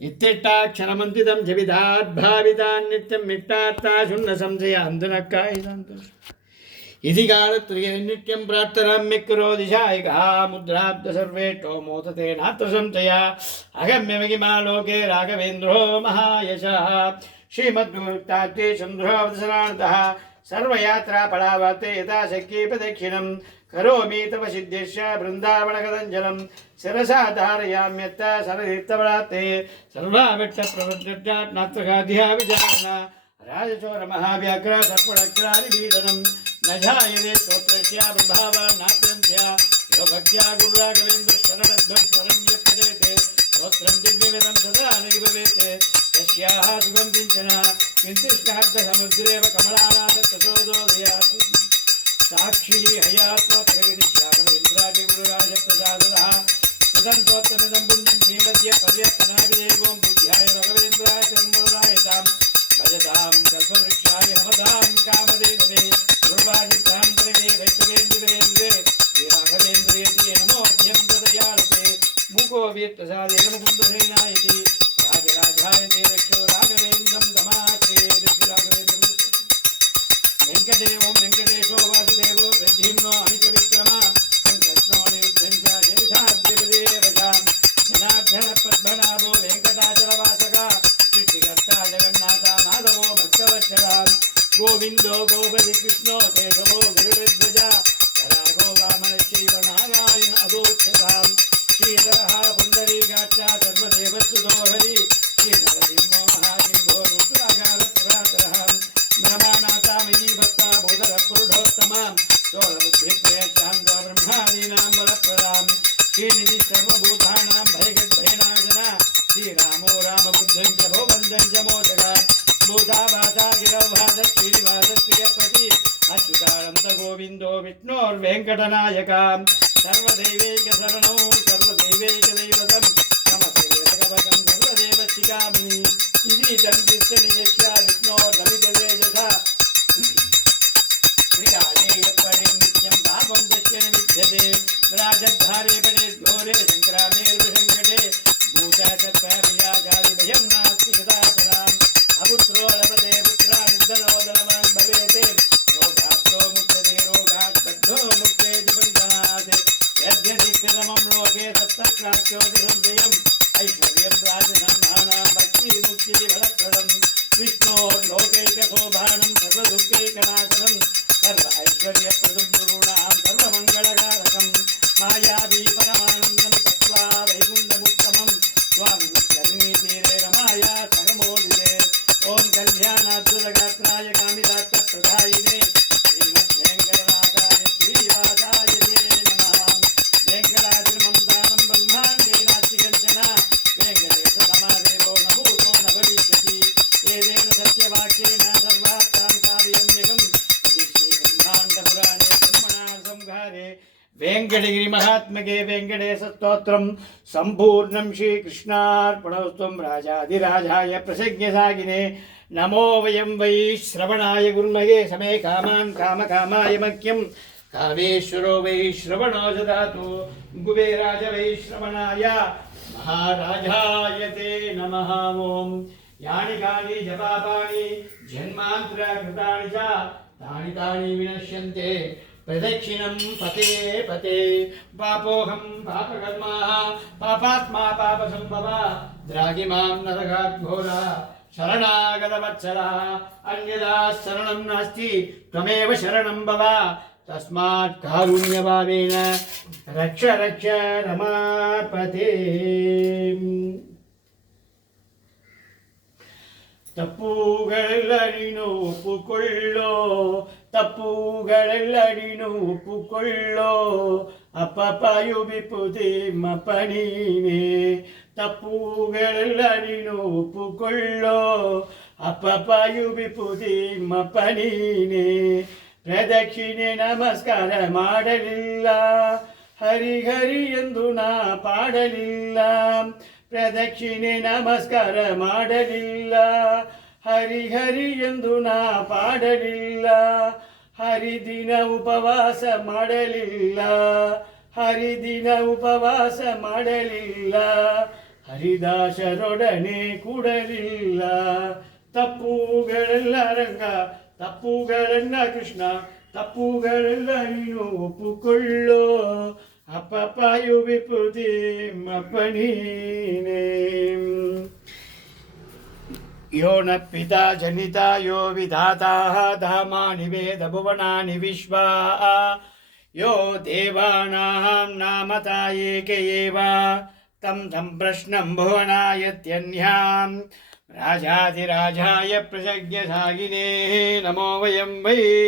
ఇత్తిష్టాక్షరమంతితం జవిదాద్భావితాన్ నిత్యం మిష్టార్థా శున్న సంశయ అందునక్కాయ సంతోష ఇది కాలత్రియం ప్రార్థనామ్యకురో దిశాయికా ముద్రాబ్ద సర్వేష్టో మోదతే నాత్ర సంశయ అగమ్యమగిమాలోకే రాఘవేంద్రో మహాయశ శ్రీమద్గురుక్తాద్వే చంద్రోవసరాణతః సర్వయాత్రా పడావర్తే యథాశక్యే ప్రదక్షిణం కరోమి తవ సిద్ధిశ్య బృందావనగదంజలం శిరసా ధారయామ్యత్త సరదీప్తబలాత్తే సర్వావిట్ట ప్రవృత్తిర్జాత్నాత్మకాధ్యా విచారణ రాజచోర మహావ్యాఘ్ర సర్పణక్షరాది భీషణం నజాయదే స్తోత్రస్య ప్రభావ నాట్యంస్య యోగక్త్యా గురురాఘవేంద్ర శరణధ్వం స్వరంజ్యపదేతే స్తోత్రం దివ్యవిదం సదా నైభవేతే తస్యాః సుఖం కించన కింతిష్టార్థ సముద్రేవ కమలానాథ సాక్షి హయాత్మేంద్రాజప్రసాదః సుదంతోత్తమిదం పుణ్యం శ్రీమద్య పర్యత్తనాభిదేవం బుద్ధ్యాయ రఘవేంద్రాయ చర్మదాయతాం భజతాం కల్పవృక్షాయ నమతాం కామధేనవే దుర్వాజితాంతరే వైష్ణవేంద్రేంద్రే శ్రీరాఘవేంద్రేతి నమోధ్యం దదయాళతే మూకో వీర్ప్రసాదేన ముకుందసేనాయతి రాజరాజాయ తే రక్షో రాఘవేంద్రం తమాశ్రే శ్రీరాఘవేంద్ర వెంకటేవం వెంకటేశో వాసుదేవో ప్రద్యుమ్నో అమిత విక్రమ కృష్ణో నిరుద్ధంచ జయశాద్రిపదేవచాం జనార్దన పద్మనాభో వెంకటాచలవాసక సృష్టికర్త జగన్నాథ మాధవో భక్తవత్సల గోవిందో గోపతి కృష్ణో కేశవో గరుడధ్వజ రాఘో వామనశైవ నారాయణ అదోచ్యతాం శ్రీధరః పుండరీకాక్ష సర్వదేవస్తుతో హరి శ్రీనరసింహో మహాసింహో రుద్రాగార పురాతరః బ్రహ్మానాథామయీ భక్త బోధర పురుషోత్తమాం చోళబుద్ధిప్రేష్టాం బ్రహ్మాదీనాం బలప్రదాం శ్రీనిధి సర్వభూతానాం భయగద్భయనాశన శ్రీరామో రామబుద్ధం చ భోబంధం చ మోదగా భూతావాసా గిరవాస శ్రీనివాస శ్రియపతి అచ్యుతానంద గోవిందో విష్ణోర్వేంకటనాయకాం సర్వదైవైక శరణో సర్వదైవైక దైవతం నమస్కృతం సర్వదేవశిఖామిని ఇది దంతిస్తనియస్య విష్ణోర్లవితేజస శ్రీరాజేయపడే నిత్యం పాపం దశ్యన విద్యతే రాజద్ధారే పడే ఘోరే సంక్రామేర్వశంకటే భూతసత్వవియాచారి భయం నాస్తి సదాచరాం అపుత్రో లభతే పుత్రానుద్ధనోదనవాన్ భవేతే రోగాత్తో ముక్తతే రోగాత్ బద్ధో ముక్తేతి పంచనాథ్ యద్యధిక్రమం లోకే సత్తక్రాంత్యోతి సంశయం ఐశ్వర్యం రాజసంధానం భక్తి ముక్తి ఫలప్రదం విష్ణో లోకైకశోభానం సర్వదుఃఖైకనాశనం సర్వ ఐశ్వర్యప్రదం గురుణాం సర్వమంగళకారకం మాయావీ పరమానందం తత్వా వైకుంఠముత్తమం స్వామి జగనీతీరే రమాయా సగమోదితే ఓం కళ్యాణాద్భుతగాత్రాయ కామితార్థప్రదాయినే శ్రీమద్వేంకటనాథాయ శ్రీవాసాయ తే నమః వెంకటాద్రిమంతానం బ్రహ్మాండే నాస్తి కంచన వెంకటేశ సమాదేవో న భూతో న భవిష్యతి ఏదేన సత్యవాక్యేన సర్వార్థాన్ సాధయంత్యకం ఇది శ్రీబ్రహ్మాండపురాణే బ్రహ్మణార్థంహారే వెంకటగిరి మహాత్మకే వెంకటేశ స్తోత్రం సంపూర్ణం శ్రీకృష్ణార్పణోస్త్వం రాజాధిరాజాయ ప్రసజ్ఞసాగినే నమో వయం వై శ్రవణాయ గురుమగే సమే కామాన్ కామకామాయ మఖ్యం కామేశ్వరో వై శ్రవణో దదాతు కుబేరాజ వై శ్రవణాయ మహారాజాయ తే నమః ఓం యాని కాని జపాపాని జన్మాంతరకృతాని చ తాని తాని వినశ్యంతే ప్రదక్షిణం పతే పతే పాపోహం పాపకర్మా పాపాత్మా పాపసంభవ ద్రాగి మాం నరకాఘోర శరణాగతవత్సల అన్యదా శరణం నాస్తి త్వమేవ శరణం భవ తస్మాత్ కారుణ్యభావేన రక్ష రక్ష రమాపతే ತಪ್ಪುಗಳೆಲ್ಲ ನೀನು ಒಪ್ಪುಕೊಳ್ಳೋ ತಪ್ಪುಗಳೆಲ್ಲ ನೀನು ಒಪ್ಪುಕೊಳ್ಳೋ ಅಪ್ಪಪಾಯು ವಿಪುತಿ ಮಪನೀನೇ ತಪ್ಪುಗಳೆಲ್ಲ ನೀನು ಒಪ್ಪುಕೊಳ್ಳೋ ಅಪ್ಪಪಾಯು ವಿಪುತಿ ಮಪನೀನೇ ಪ್ರದಕ್ಷಿಣೆ ನಮಸ್ಕಾರ ಮಾಡಲಿಲ್ಲ ಹರಿ ಹರಿ ಎಂದು ನಾ ಪಾಡಲಿಲ್ಲ ಪ್ರದಕ್ಷಿಣೆ ನಮಸ್ಕಾರ ಮಾಡಲಿಲ್ಲ ಹರಿ ಹರಿ ಎಂದು ನಾ ಪಾಡಲಿಲ್ಲ ಹರಿದಿನ ಉಪವಾಸ ಮಾಡಲಿಲ್ಲ ಹರಿದಿನ ಉಪವಾಸ ಮಾಡಲಿಲ್ಲ ಹರಿದಾಸರೊಡನೆ ಕೂಡಲಿಲ್ಲ. ತಪ್ಪುಗಳೆಲ್ಲ ರಂಗ, ತಪ್ಪುಗಳೆಲ್ಲ ಕೃಷ್ಣ, ತಪ್ಪುಗಳೆಲ್ಲ ನೀನು ಒಪ್ಪುಕೊಳ್ಳೋ. ಅಪ್ಪಪಾಯು ವಿಪುತಿ ಮಪ್ಪನೀನೇ. यो न पिता जनिता यो विधाता धामानि वेद भुवनानि विश्वा. यो देवानां नामता एक एव तं प्रश्नं भुवनायत्यन्यां. राजाधिराजाय प्रजज्ञसागिने नमो वयं वै.